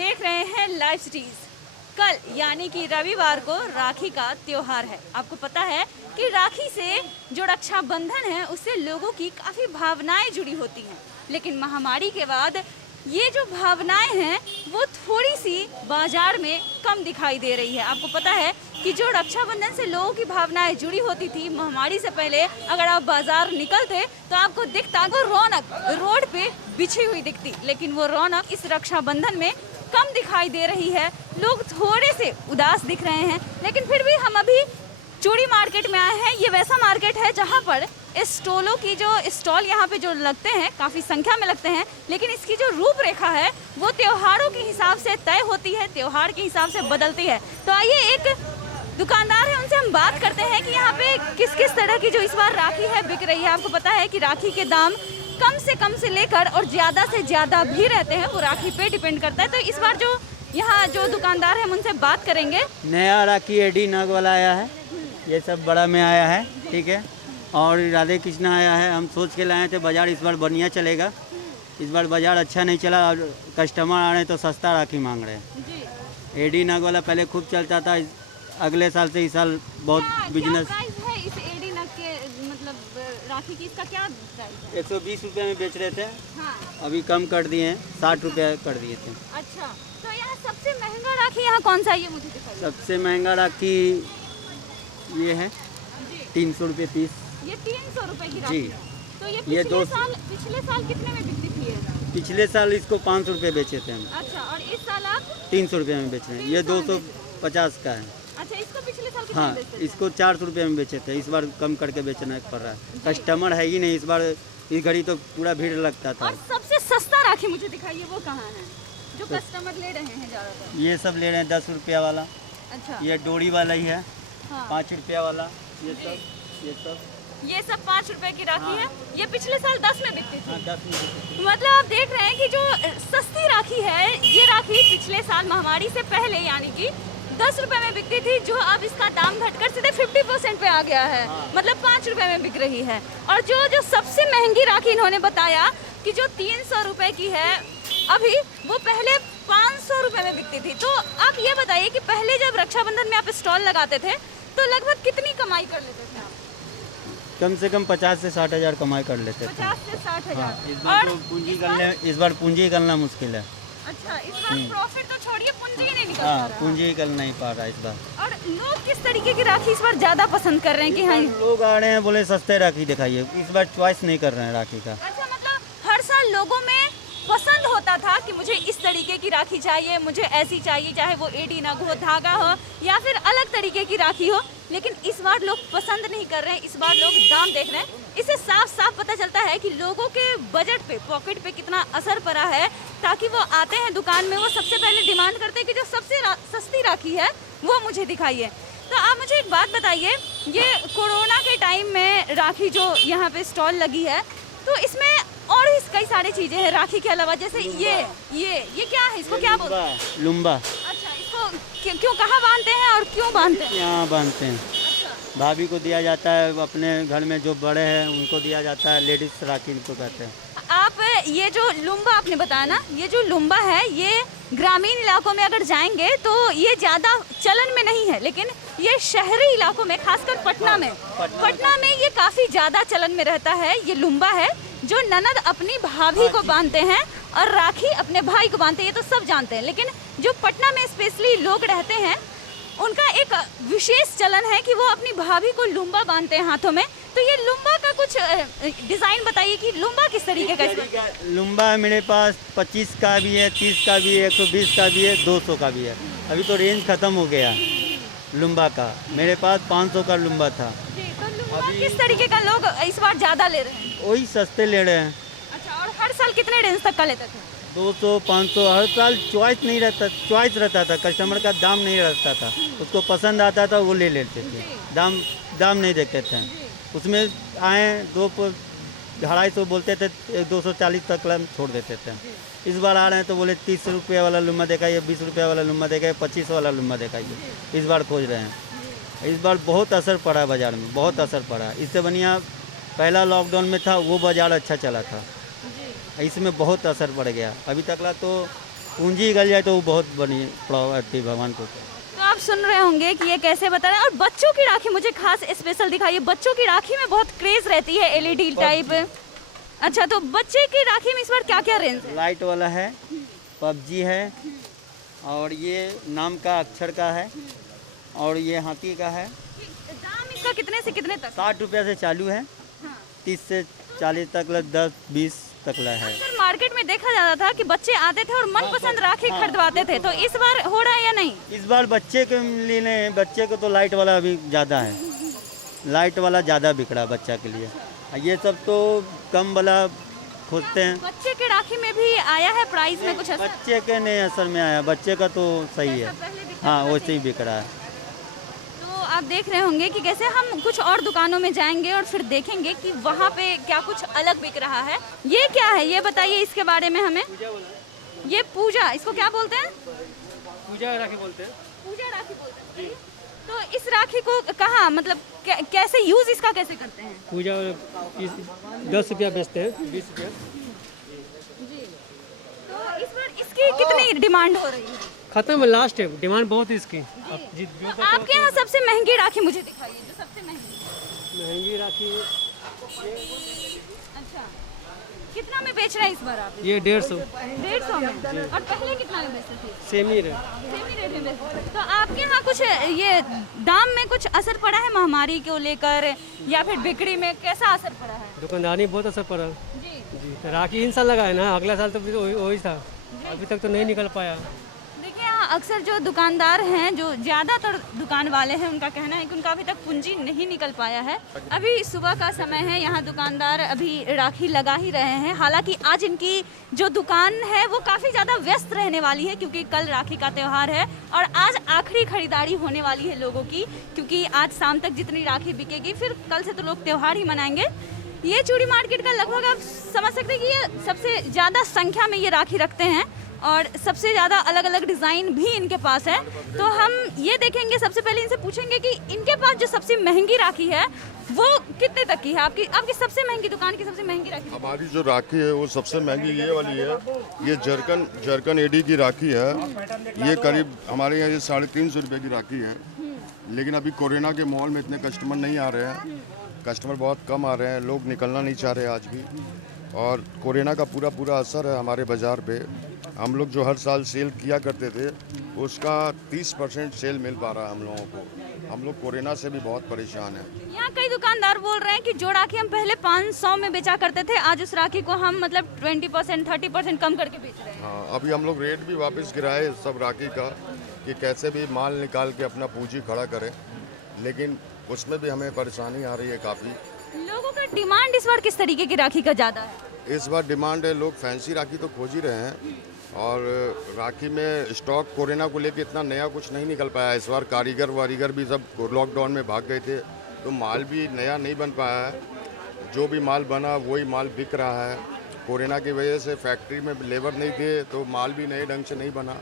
देख रहे हैं लाइव स्ट्रीज। कल यानी कि रविवार को राखी का त्योहार है। आपको पता है कि राखी से जो रक्षाबंधन है उससे लोगों की काफ़ी भावनाएं जुड़ी होती हैं, लेकिन महामारी के बाद ये जो भावनाएं हैं वो थोड़ी सी बाजार में कम दिखाई दे रही है। आपको पता है कि जो रक्षाबंधन से लोगों की भावनाएं जुड़ी होती थी महामारी से पहले, अगर आप बाजार निकलते तो आपको दिखता वो रौनक रोड पे बिछी हुई दिखती, लेकिन वो रौनक इस रक्षाबंधन में कम दिखाई दे रही है। लोग थोड़े से उदास दिख रहे हैं, लेकिन फिर भी हम अभी चूड़ी मार्केट में आए हैं। ये वैसा मार्केट है जहाँ पर स्टॉलों की जो स्टॉल यहाँ पे जो लगते हैं काफ़ी संख्या में लगते हैं, लेकिन इसकी जो रूपरेखा है वो त्योहारों के हिसाब से तय होती है, त्योहार के हिसाब से बदलती है। तो आइए एक दुकानदार है, उनसे हम बात करते हैं कि यहाँ पे किस किस तरह की जो इस बार राखी है बिक रही है। आपको पता है कि राखी के दाम कम से लेकर और ज़्यादा से ज़्यादा भी रहते हैं, वो राखी पे डिपेंड करता है। तो इस बार जो यहाँ जो दुकानदार है हम उनसे बात करेंगे। नया राखी एडी नग वाला आया है, ये सब बड़ा में आया है, ठीक है। और राधे कृष्णा आया है, हम सोच के लाए थे बाजार इस बार बढ़िया चलेगा। इस बार बाजार अच्छा नहीं चला और कस्टमर आ रहे हैं तो सस्ता राखी मांग रहे हैं। एडी नग वाला पहले खूब चलता था, अगले साल से इस साल बहुत बिजनेस। क्या प्राइस है इस एडी नग के, मतलब राखी की, इसका क्या प्राइस है? 120 रुपये में बेच रहे थे, हाँ। अभी कम कर दिए हैं, 60 रुपये कर दिए थे। अच्छा, तो यहाँ सबसे महंगा राखी यहाँ कौन सा है, ये मुझे दिखाइए। सबसे महंगा राखी ये है, 300 रुपये पीस। ये 300 रुपए की राखी है। तो ये पिछले साल कितने में बिकती थी ये? पिछले साल इसको 500 रुपये बेचे थे हम। अच्छा, और इस साल आप 300 रुपये में बेच रहे हैं। ये 250 का है। अच्छा, इसको पिछले साल कितने हाँ, बेचते थे? इसको 400 रुपये में बेचे थे, इस बार कम करके बेचना पड़ रहा है। कस्टमर है ही नहीं इस बार, इस घड़ी तो पूरा भीड़ लगता था। और सबसे सस्ता राखी मुझे दिखाइए, वो कहाँ है जो कस्टमर ले रहे हैं ज़्यादातर? ये सब ले रहे हैं 10 रुपया वाला। अच्छा, ये डोरी वाला ही है, हाँ। 5 रुपया वाला। ये सब 5 रुपए की राखी है। ये पिछले साल 10 में बिकती थी। हाँ, 10 में बेचे थे। मतलब आप देख रहे हैं कि जो सस्ती राखी है, ये राखी पिछले साल महामारी से पहले यानी कि 10 रुपए में बिकती थी, जो अब इसका दाम घटकर सीधे 50% पे आ गया है। मतलब 5 रुपए में बिक रही है। और जो सबसे महंगी राखी इन्होंने बताया कि जो 300 रुपए की है अभी, वो पहले 500 रुपए में बिकती थी। तो आप ये बताइए कि पहले जब रक्षाबंधन में आप स्टॉल लगाते थे तो लगभग कितनी कमाई कर लेते थे आप? कम से कम 50 से 60 हज़ार कमाई कर लेते थे। 50 से 60 हाँ, हजार। इस बार तो इस बार पूंजी करना मुश्किल है। अच्छा, इस बार प्रॉफिट तो छोड़िए, पूंजी ही नहीं निकल हाँ, पा रहा। पूंजी कर नहीं पा रहा इस बार। और लोग किस तरीके की राखी इस बार ज्यादा पसंद कर रहे हैं कि हाँ? लोग आ रहे हैं, बोले सस्ते राखी दिखाइए, इस बार चॉइस नहीं कर रहे हैं राखी का। अच्छा, मतलब हर साल लोगों में पसंद होता था कि मुझे इस तरीके की राखी चाहिए, मुझे ऐसी चाहिए, चाहे वो एडी नग हो, धागा हो या फिर अलग तरीके की राखी हो, लेकिन इस बार लोग पसंद नहीं कर रहे हैं। इस बार लोग दाम देख रहे हैं। इससे साफ साफ पता चलता है कि लोगों के बजट पे, पॉकेट पे कितना असर पड़ा है। ताकि वो आते हैं दुकान में, वो सबसे पहले डिमांड करते हैं कि जो सबसे सस्ती राखी है वो मुझे दिखाइए। तो आप मुझे एक बात बताइए, ये कोरोना के टाइम में राखी जो यहाँ पे स्टॉल लगी है, तो इसमें और भी कई सारी चीजें हैं राखी के अलावा, जैसे ये क्या है, इसको क्या बोलते हैं? लुम्बा। अच्छा, इसको क्यों कहाँ बांधते हैं और क्यों बांधते हैं? यहाँ बांधते हैं, अच्छा, भाभी को दिया जाता है, अपने घर में जो बड़े हैं उनको दिया जाता है, लेडीज राखी इनको कहते हैं। आप ये जो लुम्बा आपने बताया ना, ये जो लुम्बा है ये ग्रामीण इलाकों में अगर जाएंगे तो ये ज़्यादा चलन में नहीं है, लेकिन ये शहरी इलाकों में, खासकर पटना में ये काफ़ी ज़्यादा चलन में रहता है। ये लुम्बा है जो ननद अपनी भाभी को बांधते हैं और राखी अपने भाई को बांधते हैं, ये तो सब जानते हैं। लेकिन जो पटना में स्पेशली लोग रहते हैं उनका एक विशेष चलन है कि वो अपनी भाभी को लुम्बा बांधते हैं हाथों में। तो ये लुम्बा का कुछ डिज़ाइन बताइए कि लुम्बा किस तरीके का? लुम्बा मेरे पास 25 का भी है, 30 का भी है, 120 का भी है, 200 का भी है। अभी तो रेंज ख़त्म हो गया लुम्बा का। मेरे पास 500 का लुम्बा था। जी, तो लुम्बा किस तरीके का लोग इस बार ज़्यादा ले रहे हैं? वही सस्ते ले रहे हैं। अच्छा, और हर साल कितने रेंज तक का लेते थे? 200, 500, हर साल चॉइस नहीं रहता, चॉइस रहता था, कस्टमर का दाम नहीं रहता था, उसको पसंद आता था वो ले लेते थे, दाम नहीं देखते थे। उसमें आए 250 बोलते थे, 240 तक छोड़ देते थे। इस बार आ रहे हैं तो बोले 30 रुपये वाला लुम्बा दिखाइए, 20 रुपये वाला लुम्बा दिखाइए, 25 वाला लुम्बा दिखाइए। इस बार खोज रहे हैं। इस बार बहुत असर पड़ा बाज़ार में, बहुत असर पड़ा। इससे बढ़िया पहला लॉकडाउन में था वो बाज़ार अच्छा चला था, इसमें बहुत असर पड़ गया। अभी तक तो पूंजी गल जाए तो वो बहुत बड़ी प्रॉब्लम थी भगवान को। तो आप सुन रहे होंगे कि ये कैसे बता रहे हैं। और बच्चों की राखी मुझे खास स्पेशल दिखाइए। बच्चों की राखी में बहुत क्रेज रहती है, एलईडी टाइप। अच्छा, तो बच्चे की राखी में इस बार क्या क्या रेंज है? लाइट वाला है, पबजी है, और ये नाम का अक्षर का है, और ये हाथी का है। दाम इसका कितने से कितने तक? 60 रुपये से चालू है, हाँ। 30 से 40 तक, 10-20 तक है। अक्सर मार्केट में देखा जाता था कि बच्चे आते थे और मनपसंद राखी खरीदवाते थे, तो इस बार हो रहा है या नहीं? इस बार बच्चे के लिए नहीं, बच्चे को तो लाइट वाला अभी ज़्यादा है, लाइट वाला ज़्यादा बिक रहा है बच्चा के लिए। ये सब तो कम वाला खोजते हैं। बच्चे के राखी में भी आया है प्राइस में कुछ असर? बच्चे के नहीं असर में आया, बच्चे का तो सही है, हाँ वैसे ही बिक रहा है। तो आप देख रहे होंगे कि कैसे हम कुछ और दुकानों में जाएंगे और फिर देखेंगे कि वहाँ पे क्या कुछ अलग बिक रहा है। ये क्या है, ये बताइए इसके बारे में हमें। ये पूजा, इसको क्या बोलते हैं? पूजा राखी बोलते हैं। पूजा राखी बोलते हैं। तो इस राखी को कहाँ, मतलब कैसे यूज इसका कैसे करते हैं? पूजा 10 रुपया बेचते हैं, 20 रुपया। जी। तो इस बार इसकी कितनी डिमांड हो रही है? खत्म है, लास्ट है, डिमांड बहुत है इसकी। अब तो आपके यहाँ सबसे महंगी राखी मुझे दिखाइए, जो सबसे महंगी। महंगी राखी अच्छा, कितना में बेच रहे हैं इस बार आप? ये 150। 150 में। और पहले कितना में बेचते थे? Semi rate. सेमी रेट में बेचते थे। तो आपके यहाँ कुछ ये दाम में कुछ असर पड़ा है महामारी को लेकर, या फिर बिक्री में कैसा असर पड़ा है? दुकानदारी में बहुत असर पड़ा जी। जी। तो राखी इन साल लगा है ना, अगला साल तो वही था, अभी तक तो नहीं निकल पाया। देखिए, यहाँ अक्सर जो दुकानदार हैं, जो ज़्यादातर दुकान वाले हैं, उनका कहना है कि उनका अभी तक पूंजी नहीं निकल पाया है। अभी सुबह का समय है, यहाँ दुकानदार अभी राखी लगा ही रहे हैं। हालांकि आज इनकी जो दुकान है वो काफ़ी ज़्यादा व्यस्त रहने वाली है, क्योंकि कल राखी का त्यौहार है और आज आखिरी खरीदारी होने वाली है लोगों की, क्योंकि आज शाम तक जितनी राखी बिकेगी, फिर कल से तो लोग त्यौहार ही मनाएंगे। ये चूड़ी मार्केट का लगभग आप समझ सकते हैं कि ये सबसे ज़्यादा संख्या में ये राखी रखते हैं और सबसे ज़्यादा अलग अलग डिज़ाइन भी इनके पास है। तो हम ये देखेंगे, सबसे पहले इनसे पूछेंगे कि इनके पास जो सबसे महंगी राखी है वो कितने तक की है? आपकी सबसे महंगी दुकान की सबसे महंगी राखी? हमारी जो राखी है वो सबसे महंगी ये वाली है। ये जरकन एडी की राखी है। ये करीब हमारे यहाँ ये 350 रुपये की राखी है। लेकिन अभी कोरोना के माहौल में इतने कस्टमर नहीं आ रहे हैं, कस्टमर बहुत कम आ रहे हैं, लोग निकलना नहीं चाह रहे आज भी, और कोरोना का पूरा असर है हमारे बाज़ार पे। हम लोग जो हर साल सेल किया करते थे उसका 30% सेल मिल पा रहा है हम लोगों को। हम लोग कोरोना से भी बहुत परेशान हैं। यहाँ कई दुकानदार बोल रहे हैं कि जो राखी हम पहले 500 में बेचा करते थे, आज उस राखी को हम मतलब 20% 30% कम करके बेच रहे हैं। हाँ, अभी हम लोग रेट भी वापस गिराए सब राखी का कि कैसे भी माल निकाल के अपना पूंजी खड़ा करें, लेकिन उसमें भी हमें परेशानी आ रही है काफ़ी। लोगों का डिमांड इस बार किस तरीके की राखी का ज़्यादा है? इस बार डिमांड है, लोग फैंसी राखी तो खोज ही रहे हैं, और राखी में स्टॉक कोरोना को लेके इतना नया कुछ नहीं निकल पाया इस बार। कारीगर वारीगर भी सब लॉकडाउन में भाग गए थे, तो माल भी नया नहीं बन पाया है। जो भी माल बना वही माल बिक रहा है। कोरोना की वजह से फैक्ट्री में लेबर नहीं थे, तो माल भी नए ढंग से नहीं बना।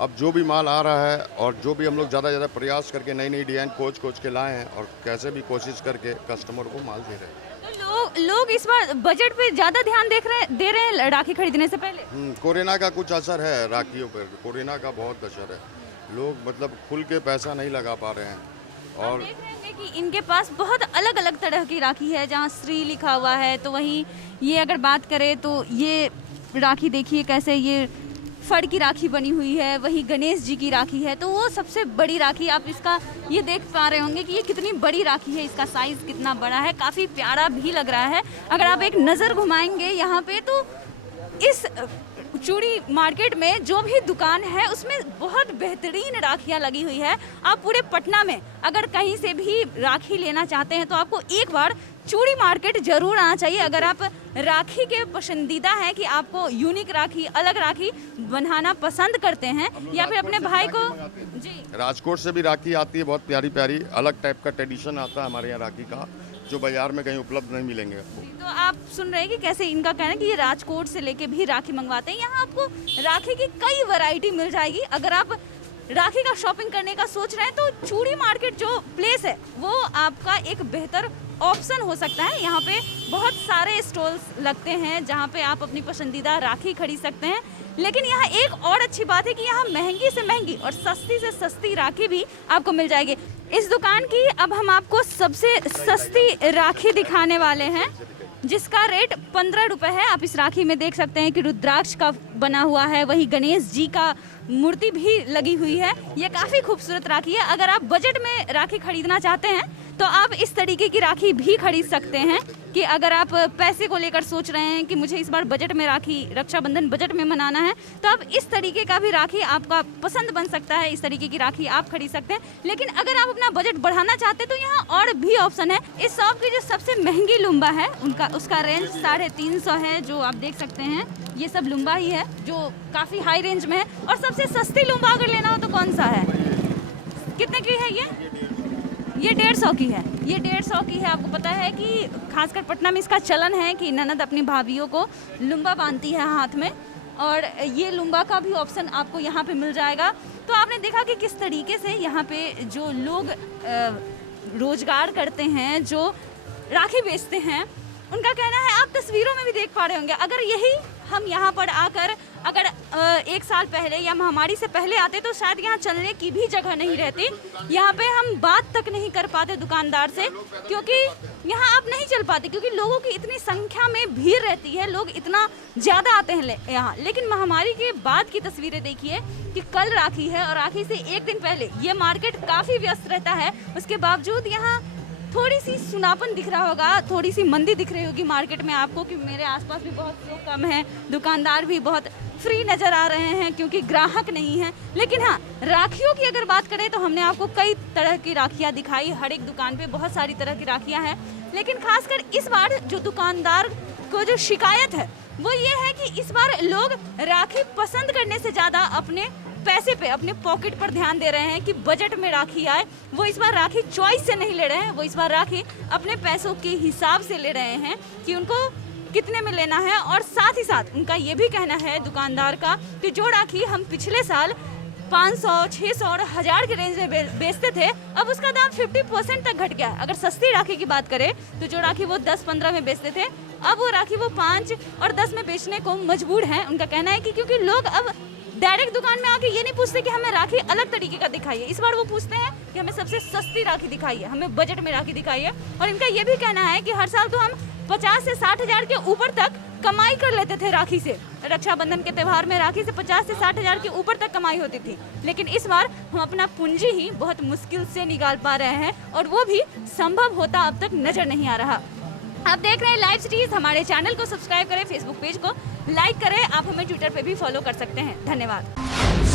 अब जो भी माल आ रहा है, और जो भी हम लोग ज़्यादा प्रयास करके नई नई डिज़ाइन खोज के लाए हैं, और कैसे भी कोशिश करके कस्टमर को माल दे रहे हैं। तो लोग इस बार बजट पे ज़्यादा ध्यान दे रहे हैं राखी खरीदने से पहले। कोरोना का कुछ असर है राखियों पर, कोरोना का बहुत असर है। लोग मतलब खुल के पैसा नहीं लगा पा रहे हैं। और देख रहे हैं कि इनके पास बहुत अलग अलग तरह की राखी है, जहाँ श्री लिखा हुआ है। तो वहीं ये अगर बात करें तो ये राखी देखिए कैसे ये फड़ की राखी बनी हुई है, वही गणेश जी की राखी है। तो वो सबसे बड़ी राखी, आप इसका ये देख पा रहे होंगे कि ये कितनी बड़ी राखी है, इसका साइज़ कितना बड़ा है, काफ़ी प्यारा भी लग रहा है। अगर आप एक नज़र घुमाएंगे यहाँ पे तो इस चूड़ी मार्केट में जो भी दुकान है उसमें बहुत बेहतरीन राखियाँ लगी हुई है। आप पूरे पटना में अगर कहीं से भी राखी लेना चाहते हैं तो आपको एक बार चूड़ी मार्केट जरूर आना चाहिए। अगर आप राखी के पसंदीदा हैं कि आपको यूनिक राखी, अलग राखी बनाना पसंद करते हैं, या फिर अपने भाई को जी राजकोट से भी राखी आती है, बहुत प्यारी प्यारी अलग टाइप का ट्रेडिशन आता है हमारे यहाँ राखी का, जो बाजार में कहीं उपलब्ध नहीं मिलेंगे आपको। तो आप सुन रहे हैं कि कैसे इनका कहना है कि ये राजकोट से लेके भी राखी मंगवाते हैं। यहाँ आपको राखी की कई वैरायटी मिल जाएगी। अगर आप राखी का शॉपिंग करने का सोच रहे हैं तो चूड़ी मार्केट जो प्लेस है वो आपका एक बेहतर ऑप्शन हो सकता है। यहाँ पे बहुत सारे स्टॉल्स लगते हैं जहाँ पे आप अपनी पसंदीदा राखी खरीद सकते हैं। लेकिन यहाँ एक और अच्छी बात है कि यहाँ महंगी से महंगी और सस्ती से सस्ती राखी भी आपको मिल जाएगी। इस दुकान की अब हम आपको सबसे सस्ती राखी दिखाने वाले हैं, जिसका रेट 15 रुपये है। आप इस राखी में देख सकते हैं कि रुद्राक्ष का बना हुआ है, वही गणेश जी का मूर्ति भी लगी हुई है। ये काफ़ी खूबसूरत राखी है। अगर आप बजट में राखी खरीदना चाहते हैं तो आप इस तरीके की राखी भी खरीद सकते हैं। कि अगर आप पैसे को लेकर सोच रहे हैं कि मुझे इस बार बजट में राखी, रक्षाबंधन बजट में मनाना है, तो आप इस तरीके का भी राखी आपका पसंद बन सकता है। इस तरीके की राखी आप खरीद सकते हैं। लेकिन अगर आप अपना बजट बढ़ाना चाहते हैं तो यहाँ और भी ऑप्शन है। इस शॉप की जो सबसे महंगी लुम्बा है उसका रेंज 350 है, जो आप देख सकते हैं। ये सब लुम्बा ही है जो काफ़ी हाई रेंज में है। और सबसे सस्ती लुम्बा अगर लेना हो तो कौन सा है, कितने की है ये 150 की है। ये 150 की है। आपको पता है कि खासकर पटना में इसका चलन है कि ननद अपनी भाभियों को लुम्बा बांधती है हाथ में, और ये लुम्बा का भी ऑप्शन आपको यहाँ पे मिल जाएगा। तो आपने देखा कि किस तरीके से यहाँ पे जो लोग रोजगार करते हैं, जो राखी बेचते हैं, उनका कहना है, आप तस्वीरों में भी देख पा रहे होंगे, अगर यही हम यहाँ पर आकर अगर 1 साल पहले या महामारी से पहले आते तो शायद यहाँ चलने की भी जगह नहीं रहती। यहाँ पे हम बात तक नहीं कर पाते दुकानदार से, क्योंकि यहाँ आप नहीं चल पाते, क्योंकि लोगों की इतनी संख्या में भीड़ रहती है, लोग इतना ज़्यादा आते हैं यहाँ। लेकिन महामारी के बाद की तस्वीरें देखिए कि कल राखी है और राखी से 1 दिन पहले ये मार्केट काफ़ी व्यस्त रहता है। उसके बावजूद यहाँ थोड़ी सी सुनापन दिख रहा होगा, थोड़ी सी मंदी दिख रही होगी मार्केट में आपको, कि मेरे आसपास भी बहुत लोग कम हैं, दुकानदार भी बहुत फ्री नज़र आ रहे हैं क्योंकि ग्राहक नहीं है। लेकिन हाँ, राखियों की अगर बात करें तो हमने आपको कई तरह की राखियाँ दिखाई। हर एक दुकान पे बहुत सारी तरह की राखियाँ हैं। लेकिन खासकर इस बार जो दुकानदार को जो शिकायत है वो ये है कि इस बार लोग राखी पसंद करने से ज़्यादा अपने पैसे पे, अपने पॉकेट पर ध्यान दे रहे हैं कि बजट में राखी आए। वो इस बार राखी चॉइस से नहीं ले रहे हैं, वो इस बार राखी अपने पैसों के हिसाब से ले रहे हैं कि उनको कितने में लेना है। और साथ ही साथ उनका ये भी कहना है दुकानदार का कि जो राखी हम पिछले साल 500, 600 और 1000 के रेंज में बेचते थे, अब उसका दाम 50% तक घट गया है। अगर सस्ती राखी की बात करें तो जो राखी वो 10-15 में बेचते थे, अब वो राखी वो 5 और 10 में बेचने को मजबूर हैं। उनका कहना है कि क्योंकि लोग अब डायरेक्ट दुकान में आके ये नहीं पूछते कि हमें राखी अलग तरीके का दिखाइए, इस बार वो पूछते हैं कि हमें सबसे सस्ती राखी दिखाइए, हमें बजट में राखी दिखाइए। और इनका ये भी कहना है कि हर साल तो हम 50 से 60 हज़ार के ऊपर तक कमाई कर लेते थे राखी से। रक्षाबंधन के त्यौहार में राखी से 50 से 60 हज़ार के ऊपर तक कमाई होती थी। लेकिन इस बार हम अपना पूंजी ही बहुत मुश्किल से निकाल पा रहे हैं, और वो भी संभव होता अब तक नजर नहीं आ रहा। आप देख रहे हैं लाइव सिटीज। हमारे चैनल को सब्सक्राइब करें, फेसबुक पेज को लाइक करें, आप हमें ट्विटर पे भी फॉलो कर सकते हैं। धन्यवाद।